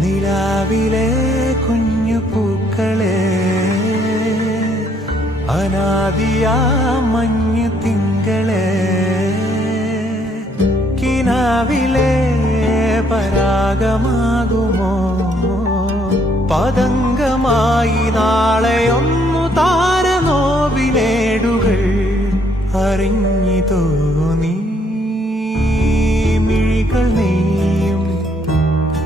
നിലാവിലെ കുഞ്ഞു പൂക്കളെ അനാദിയാ മഞ്ഞു തിങ്കളെ കിനാവിലെ പരാഗമാകുമോ പതംഗമായി നാളെയൊന്നു താരനോവിലേടുകൾ അറിഞ്ഞിതോ